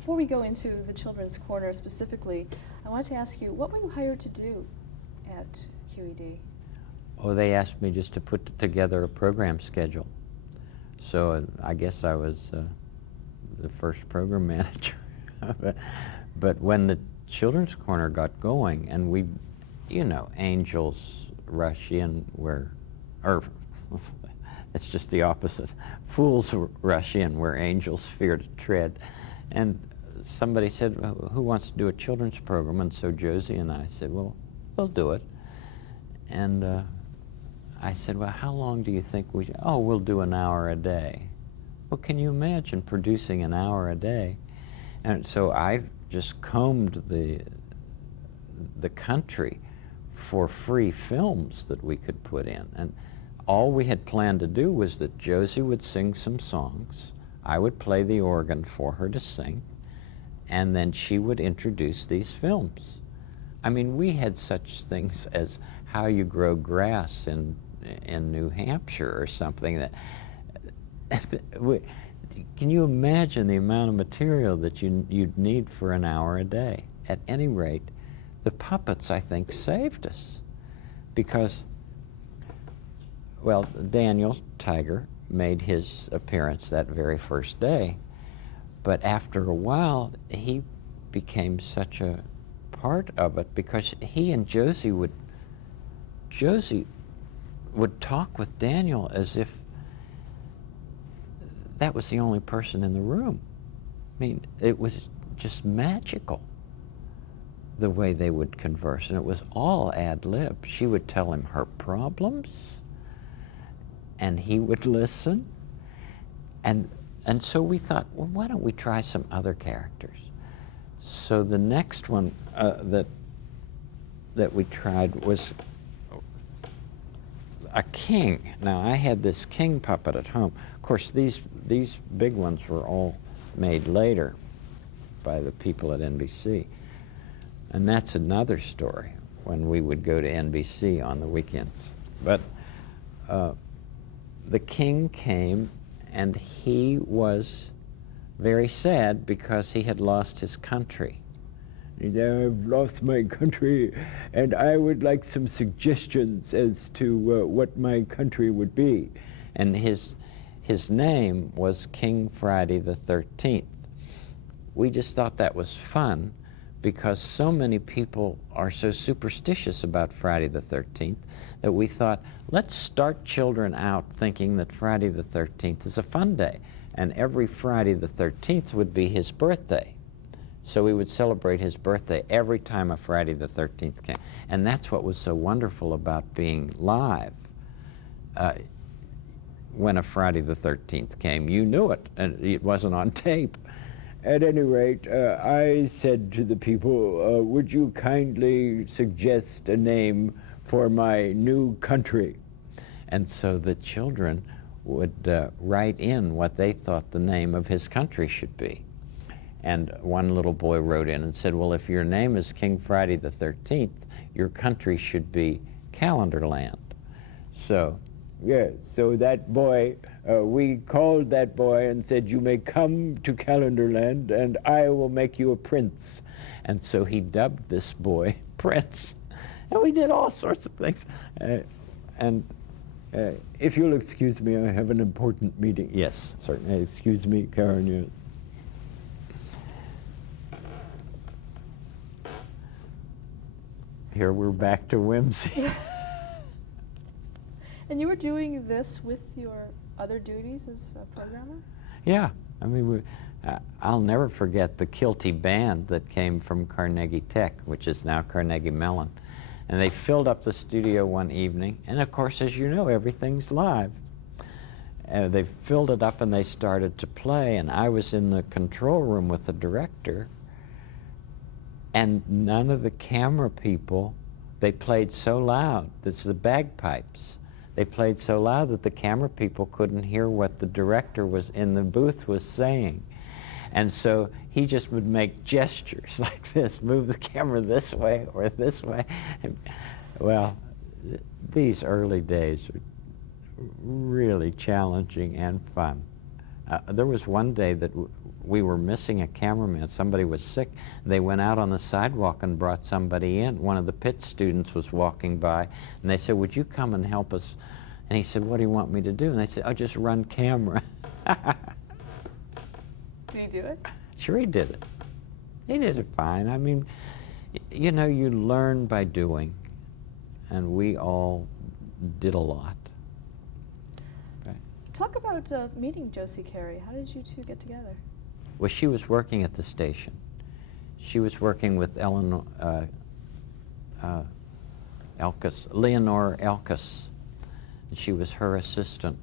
before we go into the Children's Corner specifically, I wanted to ask you, what were you hired to do at QED? Oh, they asked me just to put together a program schedule. So I guess I was the first program manager. But when the Children's Corner got going, and we, you know, angels rush in where, or it's just the opposite. Fools rush in where angels fear to tread. And somebody said, who wants to do a children's program? And so Josie and I said, well, we'll do it. And I said, well, how long do you think we should? Oh, we'll do an hour a day. Well, can you imagine producing an hour a day? And so I just combed the country for free films that we could put in. And all we had planned to do was that Josie would sing some songs, I would play the organ for her to sing, and then she would introduce these films. I mean, we had such things as how you grow grass in New Hampshire or something that can you imagine the amount of material that you'd need for an hour a day? At any rate, the puppets, I think, saved us because, well, Daniel Tiger made his appearance that very first day, but after a while, he became such a part of it because he and Josie would talk with Daniel as if that was the only person in the room. I mean, it was just magical the way they would converse, and it was all ad lib. She would tell him her problems, and he would listen, and so we thought, well, why don't we try some other characters? So the next one that we tried was a king. Now, I had this king puppet at home. Of course, these big ones were all made later by the people at NBC. And that's another story when we would go to NBC on the weekends. But the king came, and he was very sad because he had lost his country. I've lost my country, and I would like some suggestions as to what my country would be. And his name was King Friday the 13th. We just thought that was fun because so many people are so superstitious about Friday the 13th that we thought, let's start children out thinking that Friday the 13th is a fun day, and every Friday the 13th would be his birthday. So we would celebrate his birthday every time a Friday the 13th came. And that's what was so wonderful about being live. When a Friday the 13th came, you knew it, and it wasn't on tape. At any rate, I said to the people, would you kindly suggest a name for my new country? And so the children would write in what they thought the name of his country should be. And one little boy wrote in and said, well, if your name is King Friday the 13th, your country should be Calendarland. So, yes, so that boy, we called that boy and said, you may come to Calendarland and I will make you a prince. And so he dubbed this boy Prince. And we did all sorts of things. If you'll excuse me, I have an important meeting. Yes, certainly. Excuse me, Karen. You. Here we're back to whimsy. And you were doing this with your other duties as a programmer? Yeah. I mean, I'll never forget the Kilty Band that came from Carnegie Tech, which is now Carnegie Mellon. And they filled up the studio one evening. And of course, as you know, everything's live. They filled it up and they started to play. And I was in the control room with the director. And none of the camera people, they played so loud. This is the bagpipes. They played so loud that the camera people couldn't hear what the director was in the booth was saying. And so he just would make gestures like this, move the camera this way or this way. Well, these early days are really challenging and fun. There was one day that we were missing a cameraman. Somebody was sick. They went out on the sidewalk and brought somebody in. One of the Pitt students was walking by, and they said, "Would you come and help us?" And he said, "What do you want me to do?" And they said, "Oh, just run camera." Did he do it? Sure, he did it. He did it fine. I mean, you know, you learn by doing, and we all did a lot. Okay. Talk about meeting Josie Carey. How did you two get together? Well, she was working at the station. She was working with Leonore Elkus, and she was her assistant.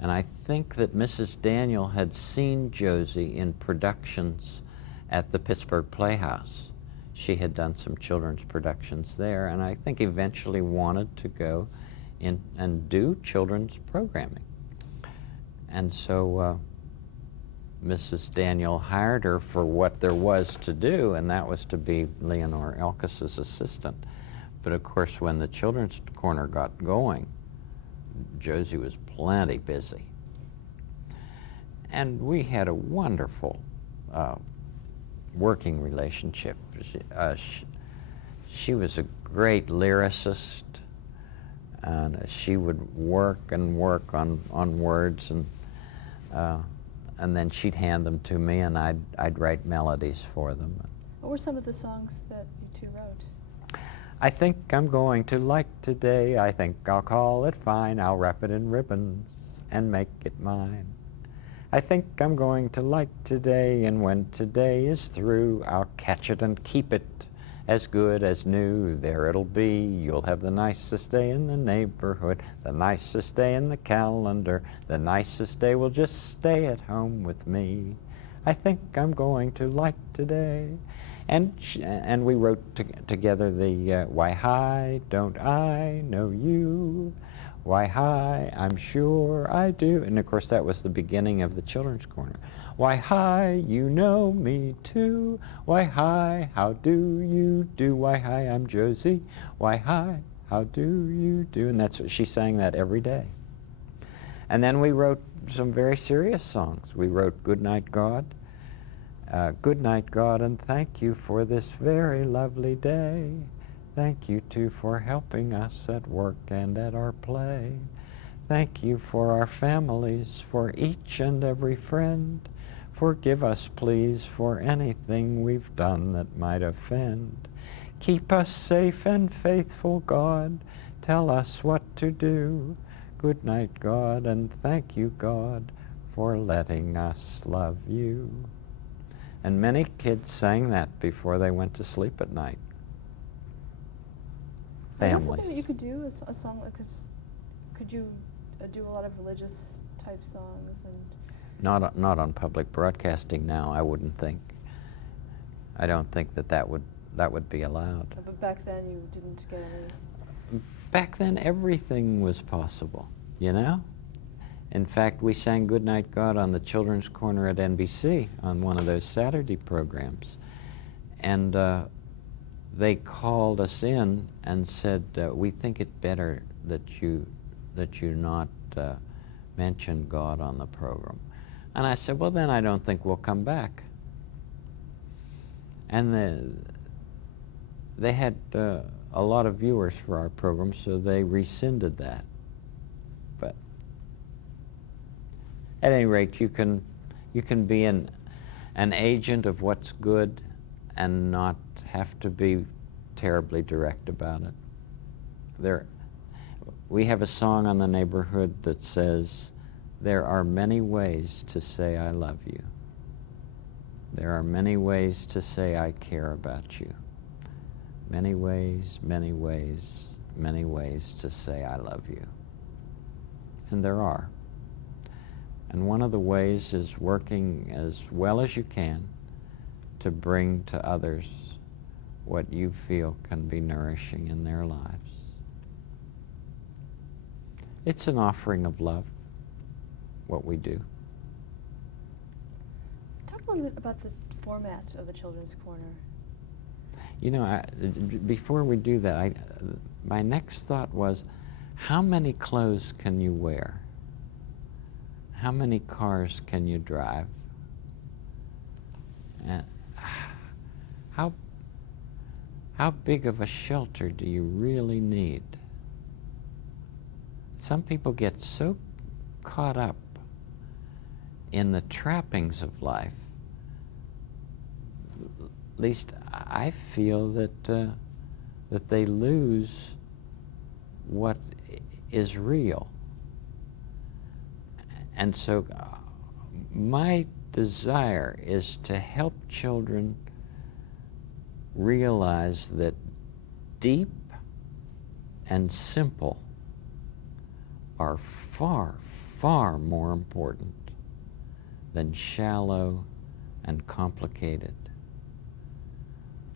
And I think that Mrs. Daniel had seen Josie in productions at the Pittsburgh Playhouse. She had done some children's productions there, and I think eventually wanted to go in and do children's programming. And so Mrs. Daniel hired her for what there was to do, and that was to be Leonore Elkus's assistant. But of course, when the Children's Corner got going, Josie was plenty busy. And we had a wonderful working relationship. She was a great lyricist, and she would work and work on words, and then she'd hand them to me, and I'd write melodies for them. What were some of the songs that you two wrote? I think I'm going to like today. I think I'll call it fine. I'll wrap it in ribbons and make it mine. I think I'm going to like today, and when today is through, I'll catch it and keep it as good as new. There it'll be. You'll have the nicest day in the neighborhood, the nicest day in the calendar. The nicest day will just stay at home with me. I think I'm going to like today. And we wrote together the Why Hi, Don't I Know You? Why hi, I'm sure I do. And of course that was the beginning of the Children's Corner. Why hi, you know me too. Why hi, how do you do? Why hi, I'm Josie. Why hi, how do you do? And that's what she sang that every day. And then we wrote some very serious songs. We wrote Good Night God. Good night God, and thank you for this very lovely day. Thank you, too, for helping us at work and at our play. Thank you for our families, for each and every friend. Forgive us, please, for anything we've done that might offend. Keep us safe and faithful, God. Tell us what to do. Good night, God, and thank you, God, for letting us love you. And many kids sang that before they went to sleep at night. Is that Families. something that you could do, a song, because could you do a lot of religious type songs? And Not on public broadcasting now, I wouldn't think. I don't think that would be allowed. but back then you didn't get any. Back then everything was possible, you know? In fact, we sang Good Night God on the Children's Corner at NBC on one of those Saturday programs. And they called us in and said, we think it better that you not mention God on the program. And I said, well, then I don't think we'll come back. And they had a lot of viewers for our program, so they rescinded that. But at any rate, you can be an agent of what's good and not have to be terribly direct about it. We have a song on the neighborhood that says, there are many ways to say I love you. There are many ways to say I care about you. Many ways, many ways, many ways to say I love you. And there are. And one of the ways is working as well as you can to bring to others what you feel can be nourishing in their lives. It's an offering of love, what we do. Talk a little bit about the format of the Children's Corner. You know, before we do that, my next thought was, how many clothes can you wear? How many cars can you drive? how big of a shelter do you really need? Some people get so caught up in the trappings of life. At least I feel that that they lose what is real. And so my desire is to help children realize that deep and simple are far, far more important than shallow and complicated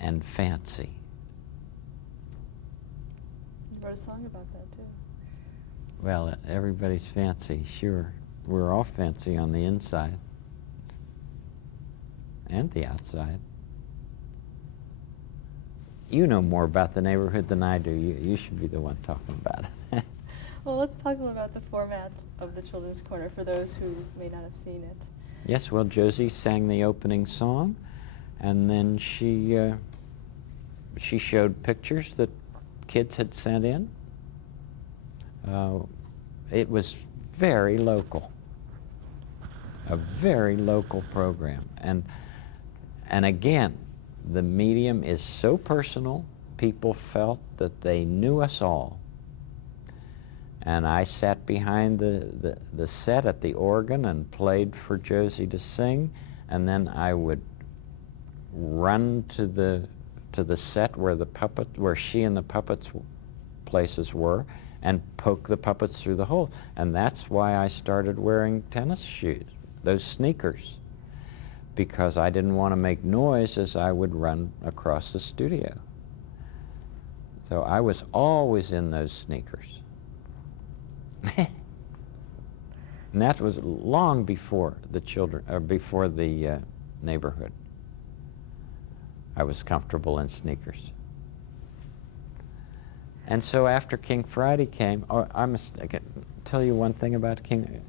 and fancy. You wrote a song about that too. Well, everybody's fancy, sure. We're all fancy on the inside and the outside. You know more about the neighborhood than I do. You should be the one talking about it. Well, let's talk a little about the format of the Children's Corner for those who may not have seen it. Yes, well, Josie sang the opening song, and then she showed pictures that kids had sent in. It was very local, a very local program. And again, the medium is so personal, people felt that they knew us all. And I sat behind the set at the organ and played for Josie to sing, and then I would run to the set where she and the puppets places were, and poke the puppets through the hole. And that's why I started wearing tennis shoes, those sneakers, because I didn't want to make noise as I would run across the studio. So I was always in those sneakers. And that was long before the children, or before the neighborhood. I was comfortable in sneakers. And so after King Friday came, I can tell you one thing about King.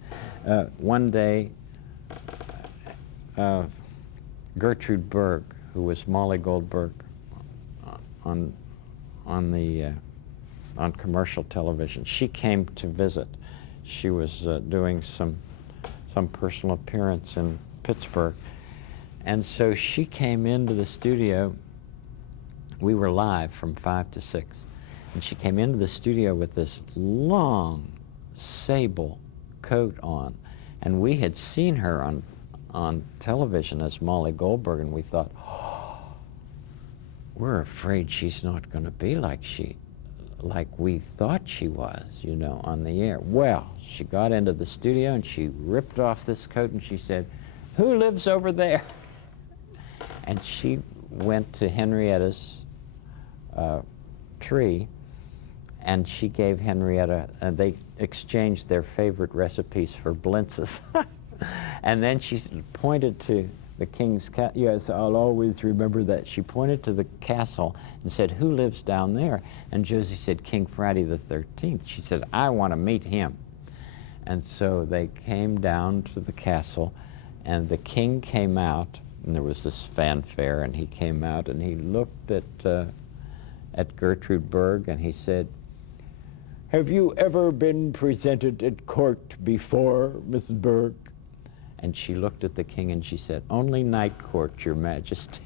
One day, Gertrude Berg, who was Molly Goldberg on commercial television, she came to visit. She was doing some personal appearance in Pittsburgh, and so she came into the studio. We were live from 5 to 6, and she came into the studio with this long sable coat on, and we had seen her on television as Molly Goldberg, and we thought, oh, we're afraid she's not going to be like we thought she was, you know, on the air. Well, she got into the studio and she ripped off this coat and she said, "Who lives over there?" And she went to Henrietta's tree, and she gave Henrietta, and they exchanged their favorite recipes for blintzes. And then she pointed to the king's castle. Yes, I'll always remember that. She pointed to the castle and said, "Who lives down there?" And Josie said, "King Friday the 13th. She said, "I want to meet him." And so they came down to the castle, and the king came out, and there was this fanfare, and he came out and he looked at Gertrude Berg, and he said, "Have you ever been presented at court before, Miss Berg?" And she looked at the king and she said, "Only night court, Your Majesty."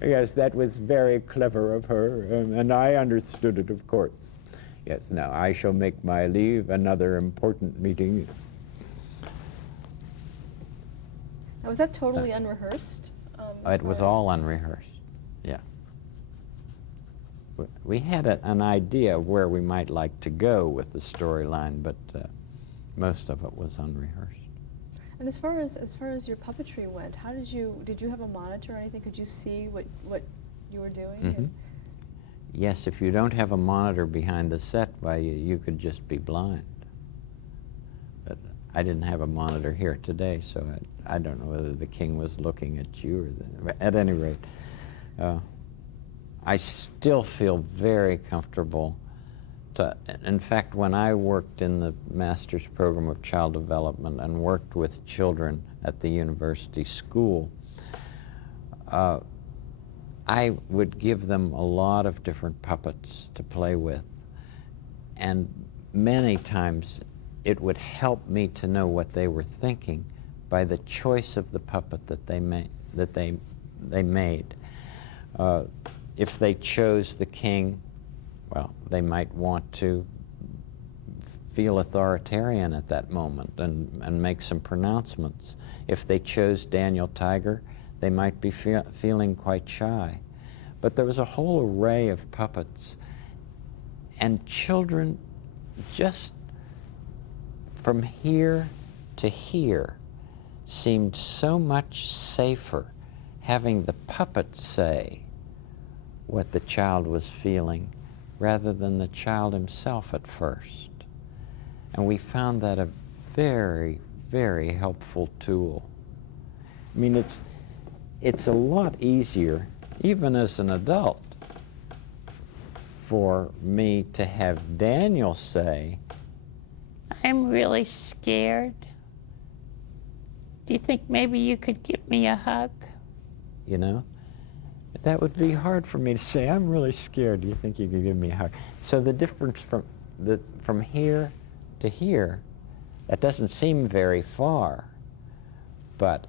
Yes, that was very clever of her, and I understood it, of course. Yes, now I shall make my leave, another important meeting. Now, was that totally unrehearsed? It was all unrehearsed, yeah. We had an idea of where we might like to go with the storyline, but most of it was unrehearsed. And as far as your puppetry went, how did you have a monitor or anything? Could you see what you were doing? Mm-hmm. Yes, if you don't have a monitor behind the set, why you could just be blind. But I didn't have a monitor here today, so I don't know whether the king was looking at you or at any rate. I still feel very comfortable. In fact, when I worked in the master's program of child development and worked with children at the university school, I would give them a lot of different puppets to play with, and many times it would help me to know what they were thinking by the choice of the puppet that they made. If they chose the king, well, they might want to feel authoritarian at that moment and make some pronouncements. If they chose Daniel Tiger, they might be feeling quite shy. But there was a whole array of puppets, and children just from here to here seemed so much safer having the puppet say what the child was feeling rather than the child himself at first. And we found that a very, very helpful tool. I mean, it's a lot easier, even as an adult, for me to have Daniel say, I'm really scared. Do you think maybe you could give me a hug? you know? That would be hard for me to say, I'm really scared. Do you think you could give me a hug? So the difference from here to here, that doesn't seem very far, but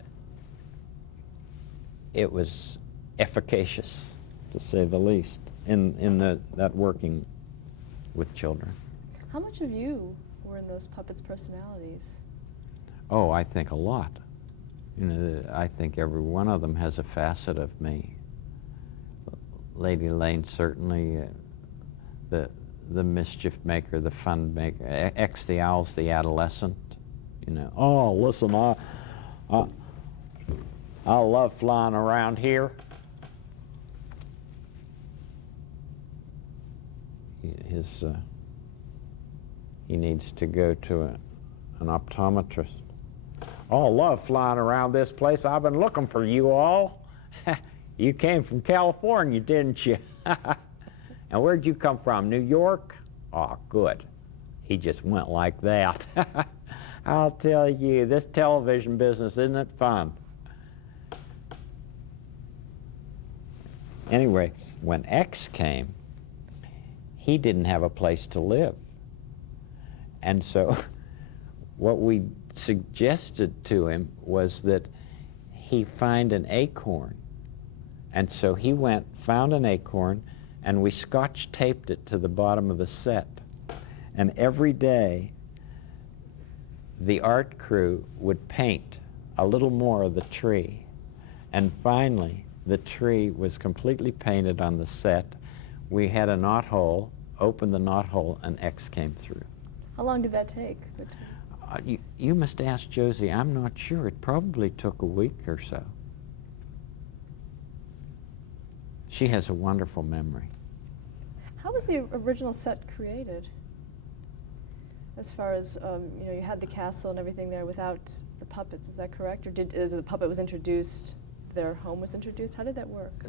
it was efficacious, to say the least, in that working with children. How much of you were in those puppets' personalities? Oh, I think a lot. You know, I think every one of them has a facet of me. Lady Lane certainly, the mischief maker, the fun maker. X the Owl's the adolescent. You know, oh, listen, I love flying around here. He needs to go to an optometrist. Oh, I love flying around this place. I've been looking for you all. You came from California, didn't you? And where'd you come from, New York? Oh, good. He just went like that. I'll tell you, this television business, isn't it fun? Anyway, when X came, he didn't have a place to live. And so what we suggested to him was that he find an acorn. And so he went, found an acorn, and we scotch taped it to the bottom of the set. And every day, the art crew would paint a little more of the tree. And finally, the tree was completely painted on the set. We had a knothole, opened the knothole, and X came through. How long did that take? You must ask Josie. I'm not sure. It probably took a week or so. She has a wonderful memory. How was the original set created? As far as, you know, you had the castle and everything there without the puppets, is that correct? Or as the puppet was introduced, their home was introduced? How did that work?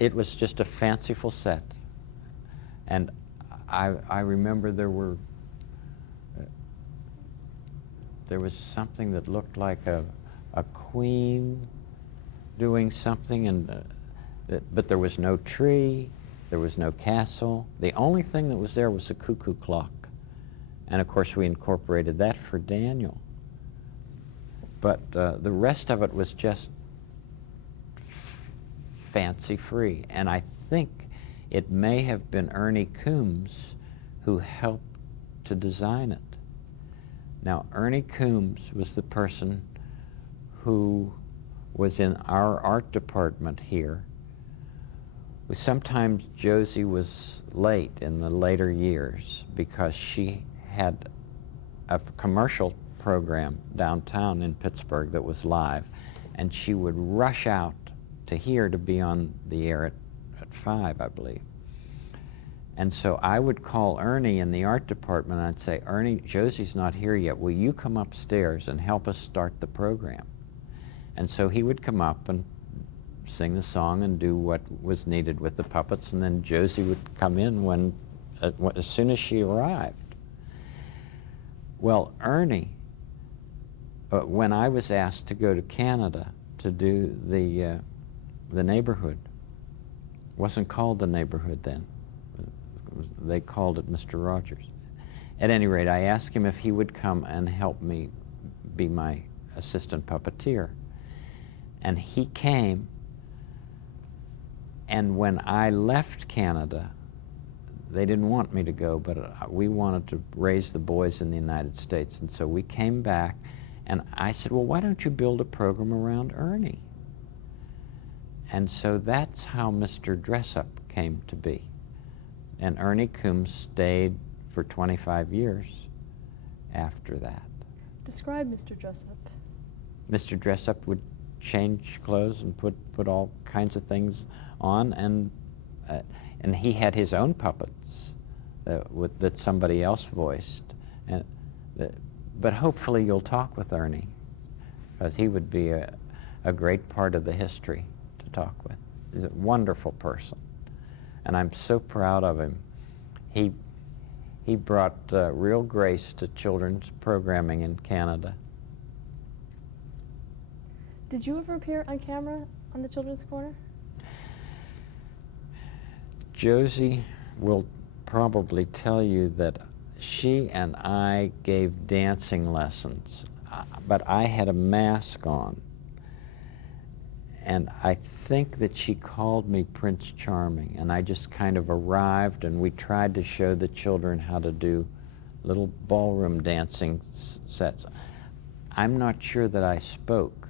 It was just a fanciful set. And I remember there was something that looked like a queen doing something, and but there was no tree, there was no castle. The only thing that was there was a cuckoo clock. And of course we incorporated that for Daniel. But the rest of it was just fancy-free. And I think it may have been Ernie Coombs who helped to design it. Now, Ernie Coombs was the person who was in our art department here. Sometimes Josie was late in the later years because she had a commercial program downtown in Pittsburgh that was live, and she would rush out to here to be on the air at 5, I believe. And so I would call Ernie in the art department, and I'd say, Ernie, Josie's not here yet. Will you come upstairs and help us start the program? And so he would come up and sing the song and do what was needed with the puppets, and then Josie would come in as soon as she arrived. Well, Ernie, when I was asked to go to Canada to do the the neighborhood. Wasn't called the neighborhood then. They called it Mr. Rogers. At any rate, I asked him if he would come and help me be my assistant puppeteer. And he came, and when I left Canada, they didn't want me to go, but we wanted to raise the boys in the United States. And so we came back, and I said, well, why don't you build a program around Ernie? And so that's how Mr. Dressup came to be. And Ernie Coombs stayed for 25 years after that. Describe Mr. Dressup. Mr. Dressup would change clothes and put all kinds of things on, and he had his own puppets that somebody else voiced. But hopefully you'll talk with Ernie, because he would be a great part of the history to talk with. He's a wonderful person, and I'm so proud of him. He brought real grace to children's programming in Canada. Did you ever appear on camera on the Children's Corner? Josie will probably tell you that she and I gave dancing lessons, but I had a mask on. And I think that she called me Prince Charming, and I just kind of arrived, and we tried to show the children how to do little ballroom dancing sets. I'm not sure that I spoke,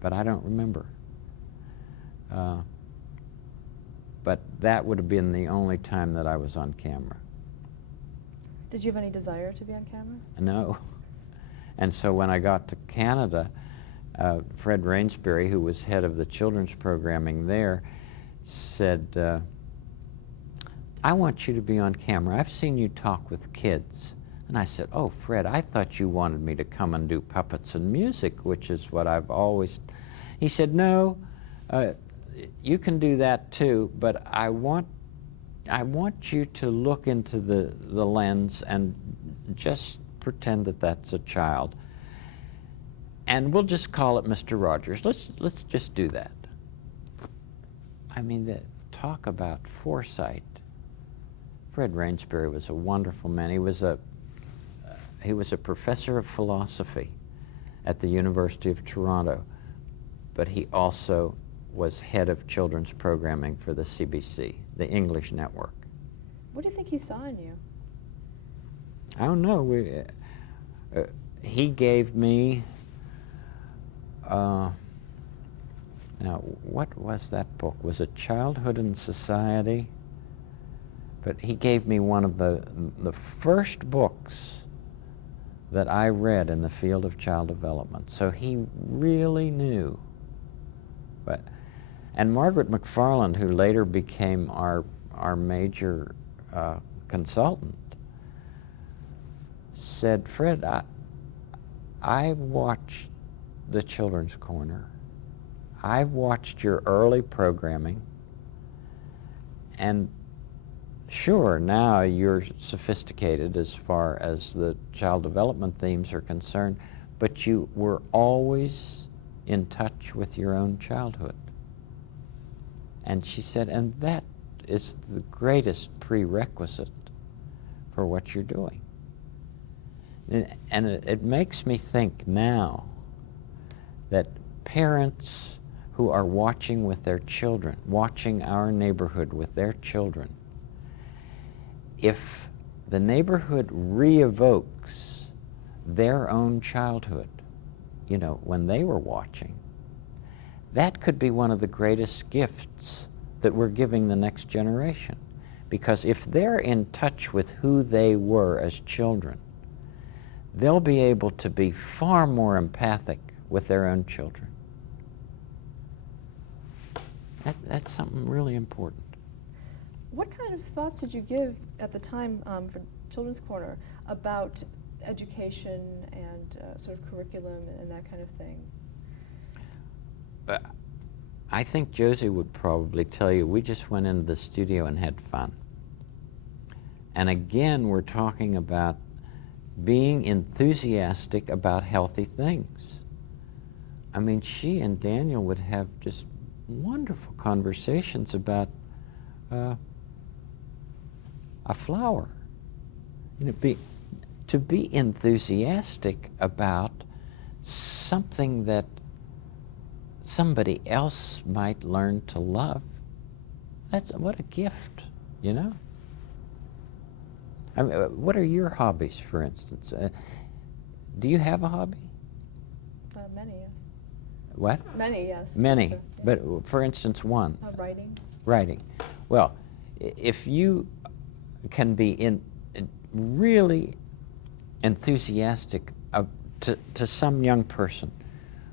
but I don't remember. But that would have been the only time that I was on camera. Did you have any desire to be on camera? No. And so when I got to Canada, Fred Rainsbury, who was head of the children's programming there, said, I want you to be on camera. I've seen you talk with kids. And I said, oh, Fred, I thought you wanted me to come and do puppets and music, which is what I've always... He said, no, you can do that too, but I want you to look into the lens and just pretend that that's a child. And we'll just call it Mr. Rogers. Let's just do that. I mean, talk about foresight. Fred Rainsbury was a wonderful man. He was a professor of philosophy at the University of Toronto, but he also was head of children's programming for the CBC, the English network. What do you think he saw in you? I don't know. He gave me, now what was that book? Was it Childhood and Society? But he gave me one of the first books that I read in the field of child development. So he really knew. And Margaret McFarland, who later became our major consultant, said, Fred, I watched the Children's Corner. I've watched your early programming, and sure, now you're sophisticated as far as the child development themes are concerned, but you were always in touch with your own childhood. And she said, and that is the greatest prerequisite for what you're doing. And it makes me think now that parents who are watching with their children, watching our neighborhood with their children, if the neighborhood re-evokes their own childhood, you know, when they were watching, that could be one of the greatest gifts that we're giving the next generation. Because if they're in touch with who they were as children, they'll be able to be far more empathic with their own children. That's something really important. What kind of thoughts did you give at the time for Children's Corner about education and sort of curriculum and that kind of thing? I think Josie would probably tell you we just went into the studio and had fun. And again, we're talking about being enthusiastic about healthy things. I mean, she and Daniel would have just wonderful conversations about a flower. You know, to be enthusiastic about something that somebody else might learn to love. That's what a gift, you know? I mean, what are your hobbies, for instance? Do you have a hobby? Many, yes. What? Many, yes. Many. Yeah. But for instance, one. Writing. Writing. Well, if you can be really enthusiastic to some young person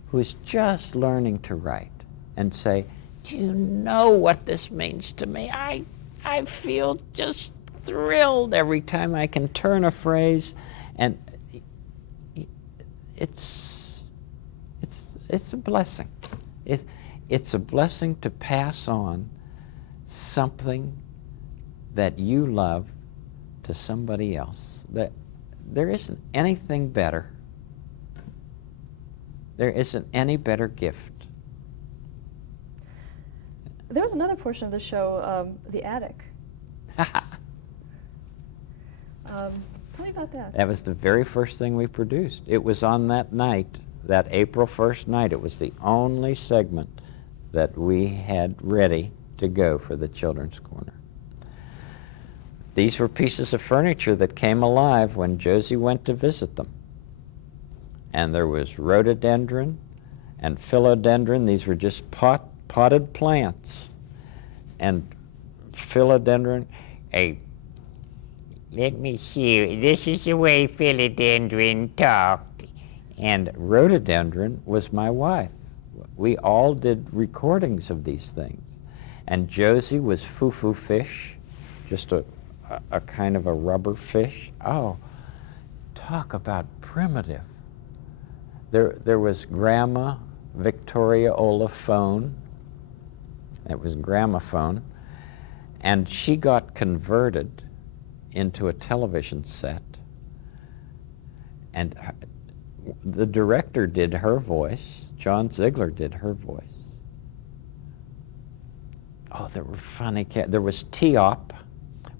who is just learning to write and say, do you know what this means to me? I feel just thrilled every time I can turn a phrase, and it's a blessing. It's a blessing to pass on something that you love to somebody else. There isn't anything better. There isn't any better gift. There was another portion of the show, The Attic. Tell me about that. That was the very first thing we produced. It was on that night, that April 1st night. It was the only segment that we had ready to go for the Children's Corner. These were pieces of furniture that came alive when Josie went to visit them. And there was rhododendron and philodendron. These were just potted plants. And philodendron, let me see, this is the way philodendron talked. And rhododendron was my wife. We all did recordings of these things. And Josie was foo-foo fish, just a kind of a rubber fish. Oh, talk about primitive. There was Grandma Victoria Olaphone. It was gramophone. And she got converted into a television set. And the director did her voice. John Ziegler did her voice. Oh, there were funny there was Teop,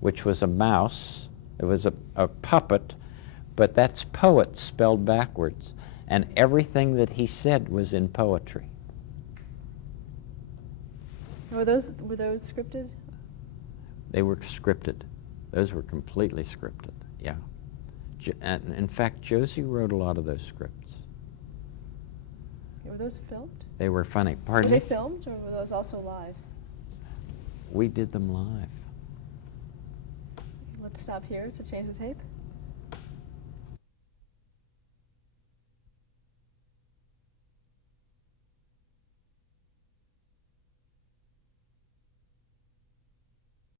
which was a mouse. It was a puppet, but that's poet spelled backwards. And everything that he said was in poetry. Were those scripted? They were scripted. Those were completely scripted, yeah. And in fact, Josie wrote a lot of those scripts. Were those filmed? They were funny. Pardon Were me? they filmed, or were those also live? We did them live. Let's stop here to change the tape.